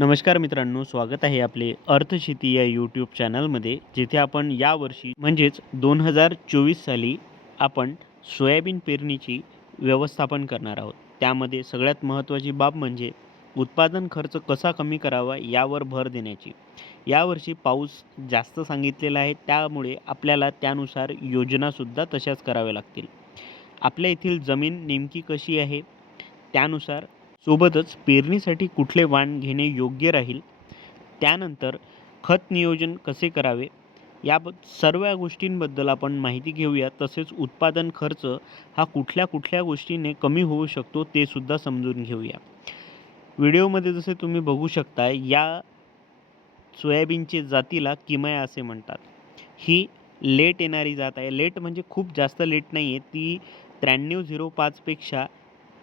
नमस्कार मित्रांनो स्वागत आहे आपले अर्थशेती या यूट्यूब चॅनलमध्ये जिथे आपण यावर्षी म्हणजेच दोन हजार चोवीस साली आपण सोयाबीन पेरणीची व्यवस्थापन करणार आहोत. त्यामध्ये सगळ्यात महत्त्वाची बाब म्हणजे उत्पादन खर्च कसा कमी करावा यावर भर देण्याची. यावर्षी पाऊस जास्त सांगितलेला आहे त्यामुळे आपल्याला त्यानुसार योजनासुद्धा तशाच कराव्या लागतील. आपल्या येथील जमीन नेमकी कशी आहे? त्यानुसार सोबतच पेरणीसाठी कुठले वाण घेणे योग्य राहील? त्यानंतर खत नियोजन कसे करावे? या सर्व गोष्टींबद्दल आपण माहिती घेऊया. तसेच उत्पादन खर्च हा कुठल्या कुठल्या गोष्टीने कमी होऊ शकतो ते सुद्धा समजून घेऊया. व्हिडिओमध्ये जसे तुम्ही बघू शकता या सोयाबीनचे जातीला किमया असे म्हणतात. ही लेट येणारी जात आहे. लेट म्हणजे खूप जास्त लेट नाही आहे ती त्र्याण्णव झिरो पाचपेक्षा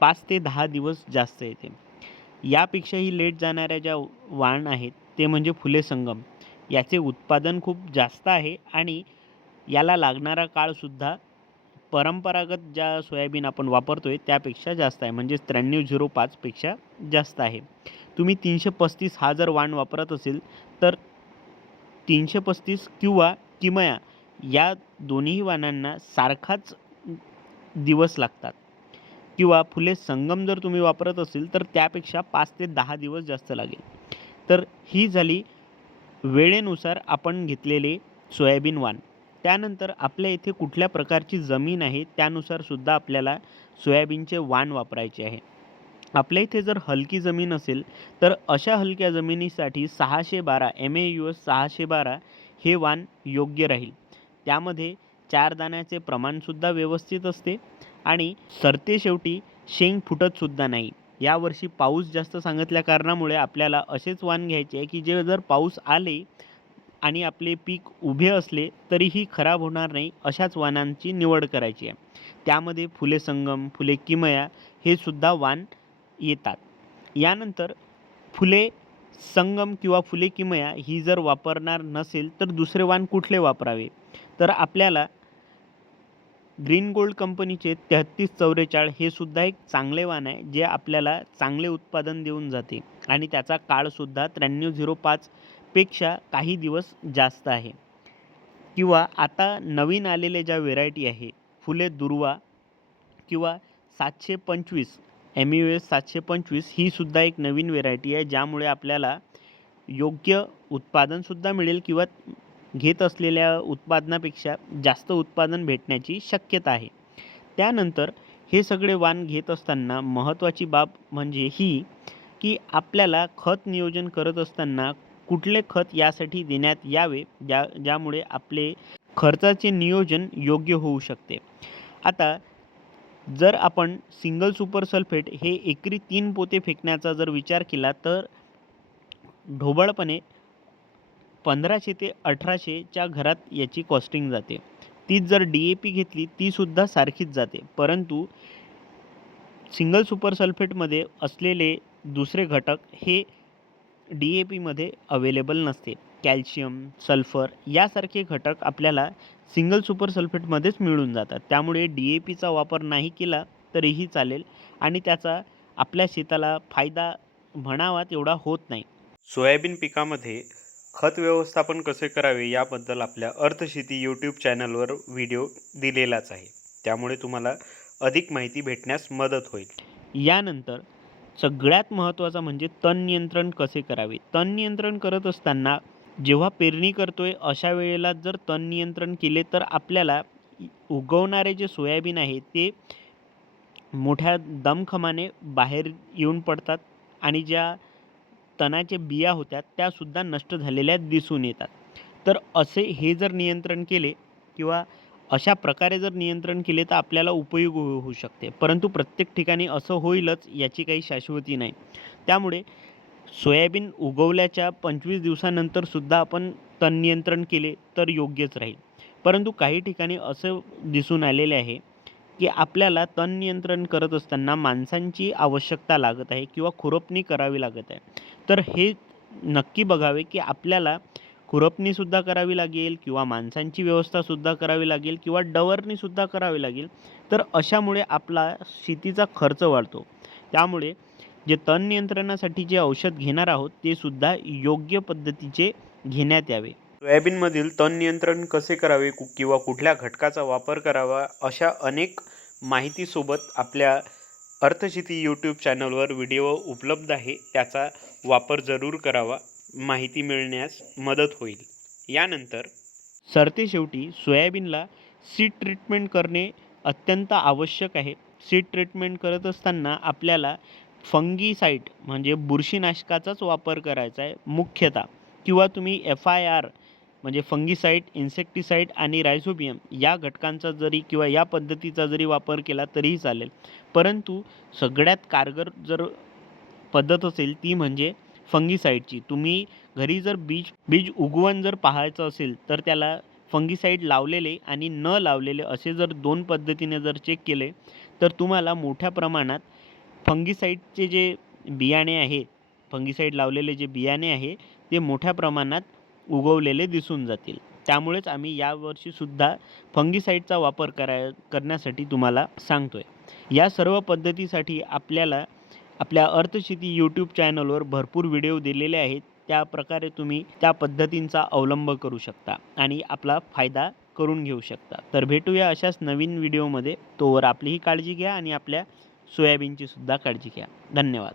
पाच ते दहा दिवस जास्त येते यापेक्षाही लेट जाणाऱ्या ज्या वाण आहेत ते म्हणजे फुले संगम. याचे उत्पादन खूप जास्त आहे आणि याला लागणारा काळसुद्धा परंपरागत ज्या सोयाबीन आपण वापरतो आहे त्यापेक्षा जास्त आहे. म्हणजेच त्र्याण्णव झिरो पाचपेक्षा जास्त आहे. तुम्ही तीनशे पस्तीस हा जर वाण वापरत असेल तर तीनशे पस्तीस किंवा किमया या दोन्ही वाणांना सारखाच दिवस लागतात. किंवा फुले संगम जर तुम्ही वापरत असेल तर त्यापेक्षा पाच ते दहा दिवस जास्त लागेल. तर ही झाली वेळेनुसार आपण घेतलेले सोयाबीन वाण. त्यानंतर आपल्या इथे कुठल्या प्रकारची जमीन आहे त्यानुसार सुद्धा आपल्याला सोयाबीनचे वाण वापरायचे आहे. आपल्या इथे जर हलकी जमीन असेल तर अशा हलक्या जमिनीसाठी सहाशे बारा एम ए यू एस सहाशे बारा हे वाण योग्य राहील. त्यामध्ये चार दाण्याचे प्रमाणसुद्धा व्यवस्थित असते. आणि सरते शेवटी शेंग फुटतसुद्धा नाही. यावर्षी पाऊस जास्त सांगितल्या कारणामुळे आपल्याला असेच वाण घ्यायचे आहे की जे जर पाऊस आले आणि आपले पीक उभे असले तरीही खराब होणार नाही अशाच वाणांची निवड करायची आहे. त्यामध्ये फुले संगम फुले किमया हे सुद्धा वाण येतात. यानंतर फुले संगम किंवा फुले किमया ही जर वापरणार नसेल तर दुसरे वाण कुठले वापरावे? तर आपल्याला ग्रीन गोल्ड कंपनीचे तेहत्तीस चौवेचाळ हे सुद्धा एक चांगले वाण आहे जे आपल्याला चांगले उत्पादन देऊन जाते. आणि त्याचा काळसुद्धा त्र्याण्णव झिरो पाचपेक्षा काही दिवस जास्त आहे. किंवा आता नवीन आलेले ज्या व्हेरायटी आहे फुले दुर्वा किंवा सातशे पंचवीस एम यू एस सातशे पंचवीस ही सुद्धा एक नवीन व्हेरायटी आहे ज्यामुळे आपल्याला योग्य उत्पादनसुद्धा मिळेल किंवा घेत असलेल्या उत्पादनापेक्षा जास्त उत्पादन भेटण्याची शक्यता आहे. त्यानंतर हे सगळे वाण घेत असताना महत्त्वाची बाब म्हणजे ही की आपल्याला खत नियोजन करत असताना कुठले खत यासाठी देण्यात यावे ज्या ज्यामुळे आपले खर्चाचे नियोजन योग्य होऊ शकते. आता जर आपण सिंगल सुपर सल्फेट हे एकरी तीन पोते फेकण्याचा जर विचार केला तर ढोबळपणे पंधराशे ते अठराशेच्या घरात याची कॉस्टिंग जाते. तीच जर डी ए पी घेतली तीसुद्धा सारखीच जाते. परंतु सिंगल सुपर सल्फेटमध्ये असलेले दुसरे घटक हे डी ए पीमध्ये अवेलेबल नसते. कॅल्शियम सल्फर यासारखे घटक आपल्याला सिंगल सुपर सल्फेटमध्येच मिळून जातात. त्यामुळे डी ए पीचा वापर नाही केला तरीही चालेल आणि त्याचा आपल्या शेताला फायदा म्हणावा तेवढा होत नाही. सोयाबीन पिकामध्ये खत व्यवस्थापन कसे करावे याबद्दल आपल्या अर्थशेती यूट्यूब चॅनलवर व्हिडिओ दिलेलाच आहे. त्यामुळे तुम्हाला अधिक माहिती भेटण्यास मदत होईल. यानंतर सगळ्यात महत्त्वाचा म्हणजे तण नियंत्रण कसे करावे? तण नियंत्रण करत असताना जेव्हा पेरणी करतोय अशा वेळेला जर तण नियंत्रण केले तर आपल्याला उगवणारे जे सोयाबीन आहे ते मोठ्या दमखमाने बाहेर येऊन पडतात आणि ज्या तणाच्या बिया होत्या त्यासुद्धा नष्ट झालेल्या दिसून येतात. तर असे हे जर नियंत्रण केले किंवा अशा प्रकारे जर नियंत्रण केले तर आपल्याला उपयोग हो-, होऊ शकते. परंतु प्रत्येक ठिकाणी असं होईलच याची काही शाश्वती नाही. त्यामुळे सोयाबीन उगवल्याच्या पंचवीस दिवसानंतरसुद्धा आपण तण नियंत्रण केले तर योग्यच राहील. परंतु काही ठिकाणी असं दिसून आलेले आहे की आपल्याला तण नियंत्रण करत असताना माणसांची आवश्यकता लागत आहे किंवा खुरपणी करावी लागत आहे. तर हे नक्की बघावे की आपल्याला खुरपणीसुद्धा करावी लागेल किंवा माणसांची व्यवस्थासुद्धा करावी लागेल किंवा डवरणीसुद्धा करावी लागेल तर अशामुळे आपला शेतीचा खर्च वाढतो. त्यामुळे जे तण नियंत्रणासाठी जे औषध घेणार आहोत ते सुद्धा योग्य पद्धतीचे घेण्यात यावे. सोयाबीनमधील तण नियंत्रण कसे करावे कु किंवा कुठल्या घटकाचा वापर करावा अशा अनेक माहितीसोबत आपल्या अर्थशेती यूट्यूब चॅनलवर व्हिडिओ उपलब्ध आहे. त्याचा वापर जरूर करावा. माहिती मिळण्यास मदत होईल. यानंतर सरतेशेवटी सोयाबीनला सीड ट्रीटमेंट करणे अत्यंत आवश्यक आहे. सीड ट्रीटमेंट करत असताना आपल्याला फंगीसाईट म्हणजे बुरशीनाशकाचाच वापर करायचा आहे मुख्यतः. किंवा तुम्ही एफ आय आर म्हणजे फंगीसाईड इन्सेक्टिसाईड आणि रायझोबियम या घटकांचा जरी किंवा या पद्धतीचा जरी वापर केला तरीही चालेल. परंतु सगळ्यात कारगर जर पद्धत असेल ती म्हणजे फंगीसाईडची तुम्ही घरी जर बीज बीज उगवण जर पाहायचं असेल तर त्याला फंगीसाईड लावलेले आणि न लावलेले असे जर दोन पद्धतीने जर चेक केले तर तुम्हाला मोठ्या प्रमाणात फंगीसाईडचे जे बियाणे आहे फंगीसाईड लावलेले जे बियाणे आहे ते मोठ्या प्रमाणात उगवलेले दिसून जातील. त्यामुळेच आम्ही यावर्षीसुद्धा फंगीसाईडचा वापर कराय करण्यासाठी तुम्हाला सांगतो आहे या सर्व पद्धतीसाठी आपल्याला आपल्या अर्थशेती यूट्यूब चॅनलवर भरपूर व्हिडिओ दिलेले आहेत. त्या प्रकारे तुम्ही त्या पद्धतींचा अवलंब करू शकता आणि आपला फायदा करून घेऊ शकता. तर भेटूया अशाच नवीन व्हिडिओमध्ये. तोवर आपलीही काळजी घ्या आणि आपल्या सोयाबीनचीसुद्धा काळजी घ्या. धन्यवाद.